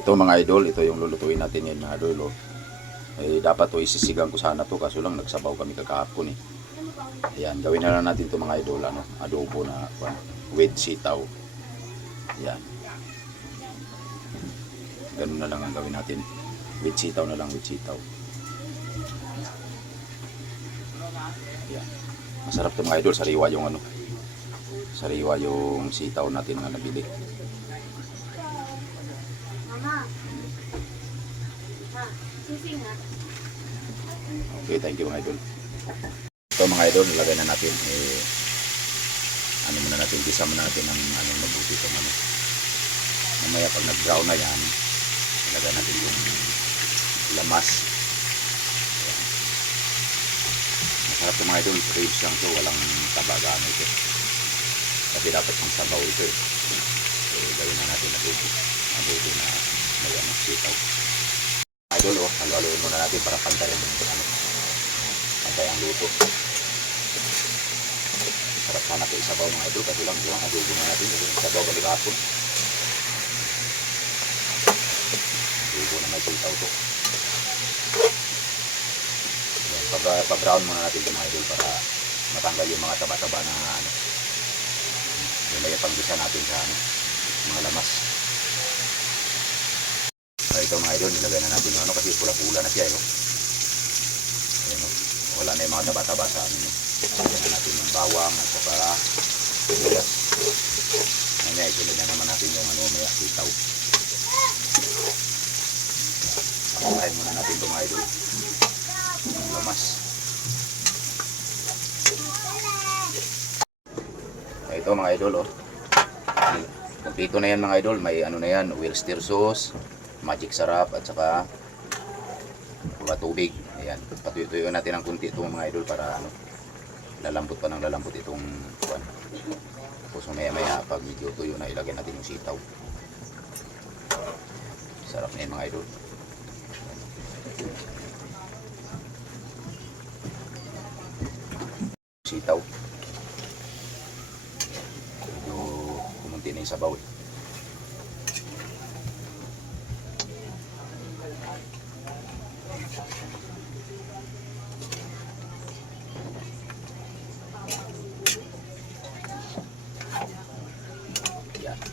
Ito mga idol, ito yung lulutuin natin ngayon mga idol. Dapat to isisigang ko sana to, kaso lang nagsabaw kami kakahapon eh. Ayan, gawin na lang natin to mga idol, adobo na with sitaw. Ayan. Ganun na lang ang gawin natin. With sitaw na lang, with sitaw. Ayan. Masarap to mga idol, sariwa yung sariwa yung sitaw natin na nabili. Okay, thank you mga idol. Ito mga idol, nilagay na natin. Muna natin, gisa muna natin ng mabuti itong Mamaya pag nag-brown na yan, nilagay natin yung lamas. Ayan. Masarap ito mga idol, ribs lang ito, walang tabagaan ito. Kasi dapat yung sabaw ito eh. So, gawin na natin adobo na may sitaw. Idol, halo-haloin muna natin para pantay ang luto. Sarap sana ito isabaw mga idol, kasi lang yung adobo na natin, isabaw balik hapon. Adobo na may sitaw ito. Pag-brown muna natin ito mga idol para matanggal yung mga taba-taba na yung may pag-gisa natin sa mga lamas. Ito mga idol, nilagay na natin yung kasi pula-pula na siya Ayan, wala na yung mga taba-taba sa Lagyan na natin yung bawang at saka sibuyas. Mamaya isunod na naman natin yung may sitaw. Pakain muna natin ito mga idol. Yung lamas. Ito mga idol kompleto na yan mga idol. May na yan, Worcester sauce, magic sarap at saka tubig. Ayan, patuyuin natin ng kunti itong mga idol para lalambot pa ng lalambot itong kuwan. Tapos maya pag medyo tuyo na ilagay natin yung sitaw. Sarap na yan mga idol. Sitaw. Medyo kumunti na yung sabaw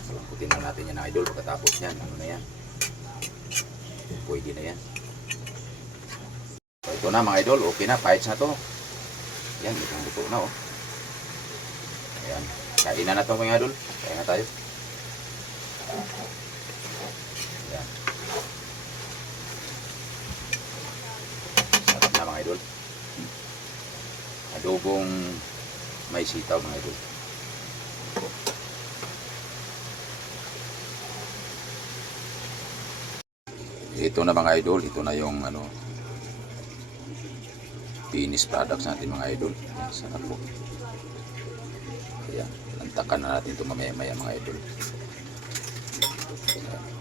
Lambutin na natin yan idol. Pagkatapos yan, na yan, pwede na yan. So ito na mga idol, okay na, pahits na to. Yan, itong luto na Ayan, kain na to mga idol. Kain na tayo. Ayan. Sarap na mga idol. Adobong may sitaw mga idol. Ito na mga idol, ito na yung finished products natin mga idol. Sarap po. Ayan, lantakan na natin ito mamaya-maya mga idol. Ayan.